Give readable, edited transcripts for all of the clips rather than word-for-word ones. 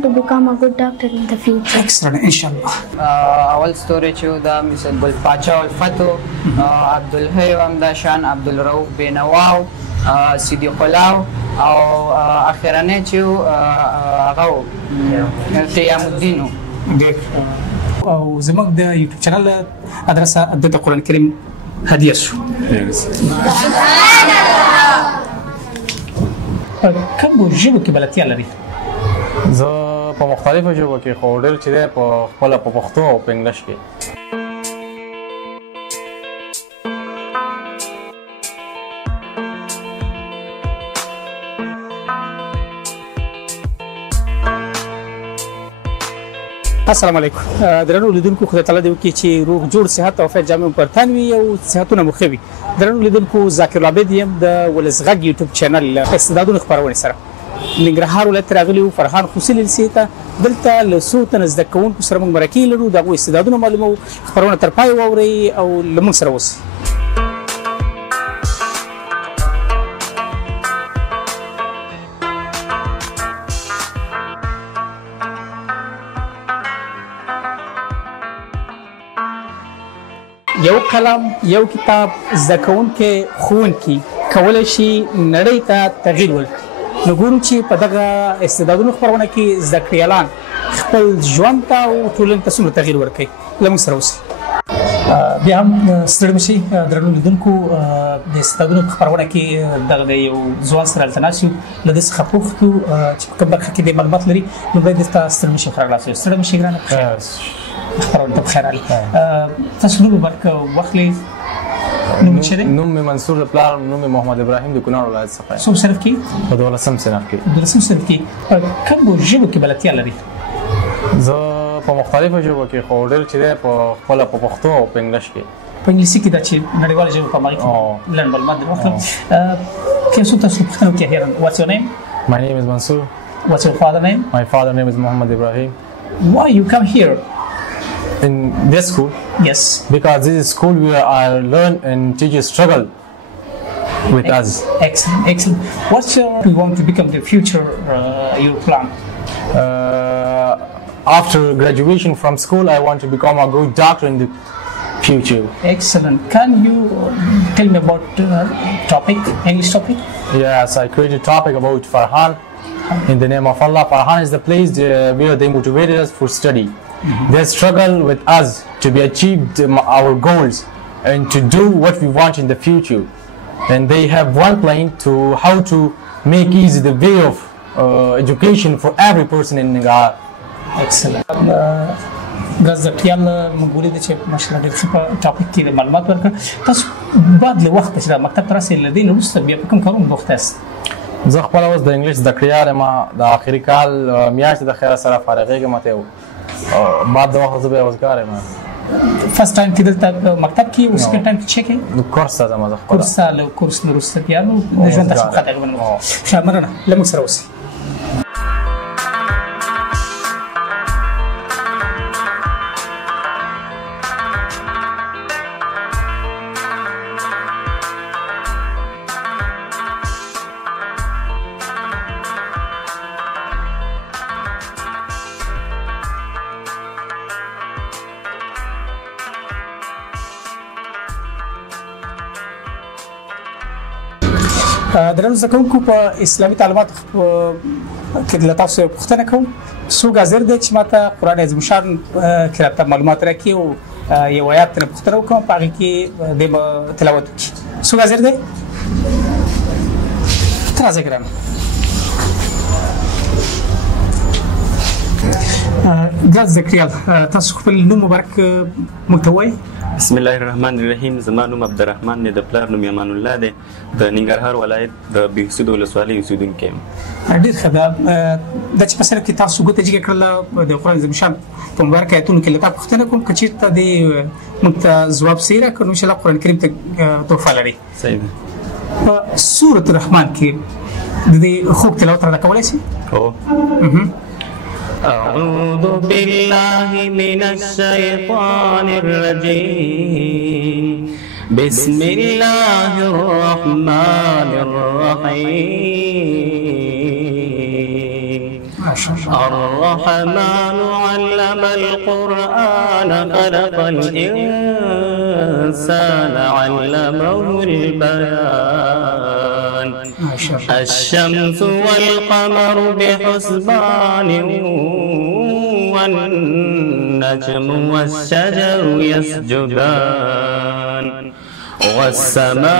want to become a good doctor in the future. Excellent, inshallah. اول ستوري چې دا مثل ګل پاچا الفتو عبدالحی همداشان عبدالرؤف بینواو صدیق الله او اخرنی چې هغه قیام الدین او زموږ د یوټیوب چینل ادرسه د قرآن کریم هدیه شو. کومو ژبو کې بلدتیا لري؟ زه په مختلفو ژبو کې خو ډېر چې دی په خپله په پښتو او په انګلیش کې. السلام علیکم. درنو لیدونکو خدای تعالی دې وکړي چې روغ جوړ صحت او عافیت جامع برتان وي او صحتونه مو ښه وي. درنو لیدونکو ذاکر العابد یم د ولس غږ یوټیوب چینل استعدادونو خپرونې سره ننګرهار ولایت راغلی وو. فرحان خوسیل لسیته دلته له څو تنه زده کوونکو سره موږ مرکې لرو د هغوی استعدادونه معلوموو. خپرونه تر پای واورئ او له موږ سره اوسئ. یو قلم یو کتاب زده کوونکی ښوونکي کولی شي نړۍ ته تغییر ورکړي. نو ګورو چې په دغه استعدادونو خپرونه کې زده کړیالان خپل ژوند ته او ټولنې ته څومره تغییر ورکوي. له موږ سره اوسئ. بیا هم ستړي مه شئ درنو لیدونکو. د استعدادونو په خپرونه کې دغه د یو ځوان سره هلته ناست یو. له دې څخه پوښتو چې په کوم برخه کې د معلومات لري. لومړی دلته ستړي مه شئ ښه راغلاست. ستړي مه شئ ګرانه. خبرونه ته بخیر علي. تاسو نوم مبارک واخلئ. نوم مې څه دی؟ نوم مې منصور د پلار نوم مې محمد ابراهیم د کونړ ولایت څخه یم. څوم صنف کې؟ په 12م صنف کې. 12م صنف کې. کومو ژبو کې بلدتیا لري؟ زه په مختلفو ژبو کې خو ډېر چې دی په خپله په پښتو او په انګلیش کې. په انګلیسي کې دا چې نړیواله ژبه په هغې کې لنډ معلومات در واخلم. که څوک تاسو پوښتنه وکړي احیانا what's your name? My name is Mansoor. What's your father name? My father name is Muhammad Ibrahim. Why you come here? In this school? Yes. Because this is school where I learn and teachers struggle with us. Excellent, excellent. What's your you want to become the future your plan? After graduation from school, I want to become a good doctor in the future. Excellent. Can you tell me about topic, English topic? Yes, I created a topic about Farhan. In the name of Allah, Farhan is the place where they motivated us for study. They struggle with us to be achieved our goals and to do what we want in the future. And they have one plan to how to make easy the way of education for every person in Ningara. Excellent. ګزټیال موږ ولید چې ماشاءالله ډېر ښه په ټاپک کې معلومات ورکړه. تاسو بعد له وخته چې د مکتب ته راسئ له دې نه وروسته بیا په کوم کارونو بوخته یاست؟ زه خپله اوس د انګلیش زده کړیال یم. د آخري کال میاشتې د خیره سره فارغېږم ته بعد د وخت زه بیا وزګار یم. فرست ټایم کې دلته مکتب کې او سکند ټایم کې څه کوئ؟ کورس ته ځم. زه خپله کورس ته له کورس نه وروسته بیا نو د ژوند تجربه تقریبا ښه مننه. له موږ سره اوسئ. درنو زده کوونکو په اسلامي تعلیماتو کې له تاسو پوښتنه کوم. څوک حاضر دی چې ماته قرآن عظیم الشان کې راته معلومات راکړي او یو آیات ترې پوښتنه وکړم په هغې کې دی به تلاوت وکړي؟ څوک حاضر دی؟ ته راځه ګرانه. ګران زده کړیال تاسو خپل نوم مبارک موږ ته ووایئ. بسم الله الرحمن الرحیم. زما نوم عبدالرحمن دی. د پلار نوم امان الله دی. د ننګرهار ولایت د بهسود ولسوالۍ اوسېدونکی یم. ډېر ښه ده. دا چې په سره کې تاسو ګوته جګه کړله د قرآن عظیم الشان په مبارکه آیتونو کې له تا پوښتنه کوم که چېرته دې موږ ته ځواب صحیح راکړ نو انشاءالله قرآن کریم ته تحفه لري. صحیح ده. په سورة الرحمن کې د دې خوږ تلاوت راته کولی شئ؟ هو. أعوذ بالله من الشيطان الرجيم. بسم الله الرحمن الرحيم. الرحمن علم القرآن خلق الإنسان علمه البيان الشمس والقمر بحسبان والنجم والشجر يسجدان والسماء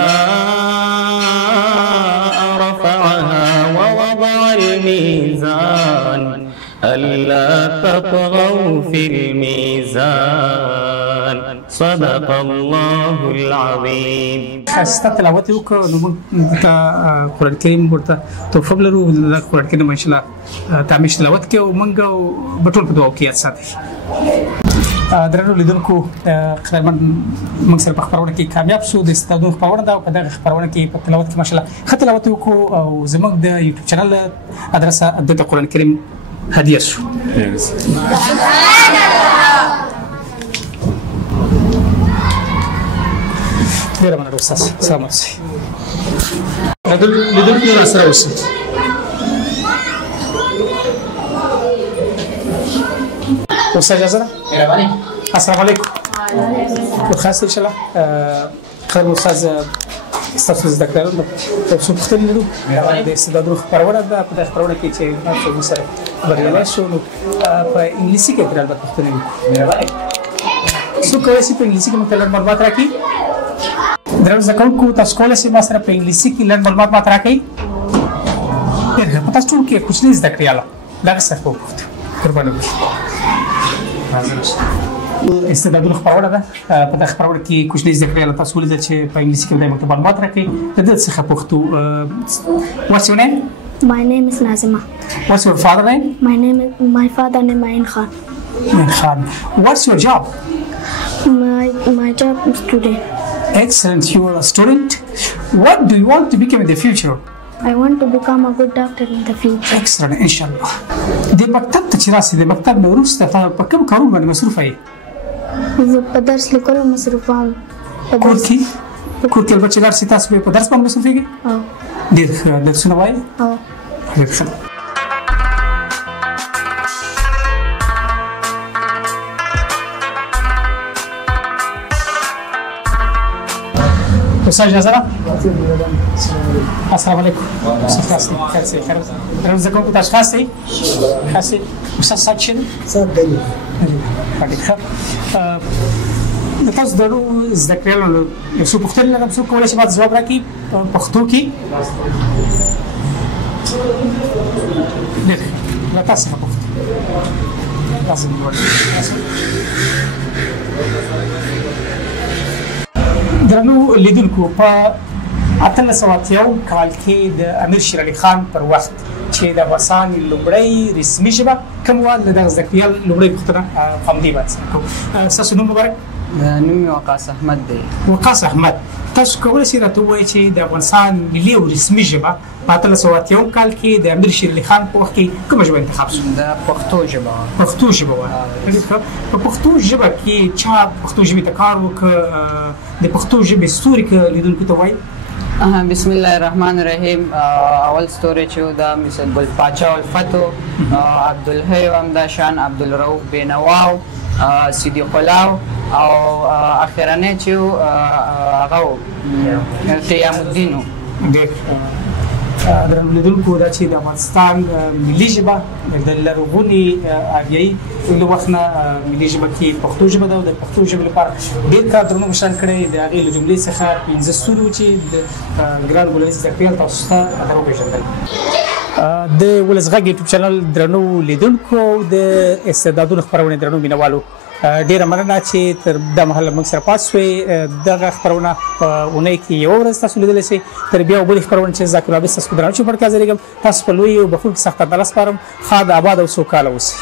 رفعها ووضع الميزان ألا تطغوا في الميزان صدق الله العظيم. خاصه تلاوت وکړو نو موږ ته قرآن کریم ورته توفیق لرو د قرآن کریم ان شاء الله تاسو تلاوت کوو موږ په ټول په دعا کې یاد ساتي. درنو لیدونکو خیرمن موږ سره په خبرونه کې کامیاب شو د استادو خبرونه دا په دغه خبرونه کې په تلاوت کې ماشاءالله ښه تلاوت وکړو او زموږ د یوټیوب چینل ادرس د قرآن کریم هدیه شو. ډیره مننه استاد. سلام علیکم. لیدونکو را سره اوسئ. استاد اجازه ده؟ السلام علیکم. خاص ان شاء الله خیر استاد ستاسو زده کړل نو څه پوښتنې لرو د استعدادونو خپرونه ده په دې خپرونه کې چې تاسو سره بریالي شو نو په انګلیسي کې درل پوښتنې وکړو. څو کولی شي په انګلیسي کې موږ ته لږ معلومات راکړي؟ درنو زده کوونکو تاسو کولی شئ ما سره په انګلیسي کې لږ معلومات ماته راکړئ؟ ډېر ښه. په تاسو ټول کې کوچني زده کړیاله دغه څه وپوښتو. قرباني وکړئ. استعدادونو خپرونه ده په دغه خپرونه کې کوچني زده کړیاله تاسو ولیدل چې په انګلیسي کې موږ ته معلومات راکړئ. د دې څخه پوښتو What's your name? My name is Nazima. What's your father name? My father name Main Khan. Main Khan. What's your job? My job is student. Excellent. You are a student. What do you want to become in the future? I want to become a good doctor in the future. Excellent. Inshallah. د مکتب ته چې راسي د مکتب نه وروسته په کوم کارونو باندې مصروفه یې؟ زه په درس لیکلو مصروفه یم. کور کې البته چې لاړ شي تاسو په درس باندې مصروفیږئ؟ ډېر ښه. درسونه وایئ؟ ډېر ښه. استاد اجازه ده؟ السلام علیکم. استاد خاص خیر درنو زده کوونکو تاسو خاص دی؟ خاص دی. استاد صاحب څه دی؟ صاحب دی. ډېر ښه. د تاسو درنو زده کړیالو یو څو پوښتنې لرم څوک کولی شي ماته ځواب راکړي په پښتو کې؟ ډېر ښه. له تاسو څخه پوښتنه تاسو درنو لیدونکو په 1880 کال کې د امیر شیر علي خان پر وخت چې د افغانستان لومړی رسمي ژبه کوم وه له دغه زده کړیال لومړۍ پوښتنه په همدې باندې سره کوو. ستاسو نوم مبارک؟ نوم مې وقاص احمد دی. وقاص احمد، تاسو کولی شئ راته ووایئ چې د افغانستان ملي او رسمي ژبه په 1880 کال کې د امیر شیر علي خان په وخت کې کومه ژبه انتخاب شوه؟ د پښتو ژبه وه. پښتو ژبه وه. په پښتو ژبه کې چا پښتو ژبې ته کار وکړ؟ د پښتو ژبې ستوري که لیدونکو ته وایي؟ بسم الله الرحمن الرحیم. اول ستوری چې و دا مثل ګل پاچا الفتو، عبدالحی همداشان، عبدالرؤف بینواو، صدیق الله او اخرنی چې و هغه قیام الدین و. درنو لیدونکو دا چې د افغانستان ملي ژبه د لرغوني آریایي له وخت نه ملي ژبه کې پښتو ژبه ده او د پښتو ژبې لپاره ډېر کار درنو مشران کړی. د هغې له جملې څخه 15 ستوري وو چې د ګران ولس زده کړیال تاسو ته در وپېژندل. د ولس غږ یوټیوب چینل درنو لیدونکو د استعدادونو خپرونې درنو مینوالو ډیره مننه چې تر دا مهاله موږ سره پاتې شوئ. دغه خپرونه په اونۍ کې یوه ورځ تاسو لیدلی شئ. تر بیا بلې خپرونې چې ذاکر العابد ستاسو په درناوي چې په پډکاسټ حاضرېږم تاسو په لوی او بخښونکي سخت انداله سپارم. ښاد، اباد او سوکاله اوسئ.